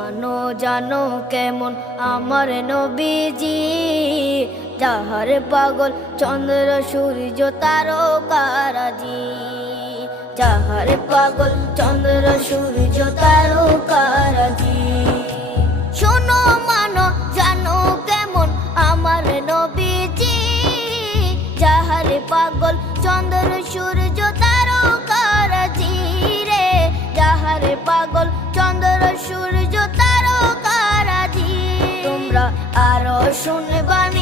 মানো জানো কেমন আমার নবীজি, যাহার পাগল চন্দ্র সূর্য তারকারাজি, যাহার পাগল চন্দ্র সূর্য তারকারাজি। শোনো মানো জানো কেমন আমার নবীজি, যাহার পাগল চন্দ্র সূর্য তারকারাজি রে, যাহার পাগল চন্দ্র সূর্য তারকারাজি। তোমরা আরো শুনবানি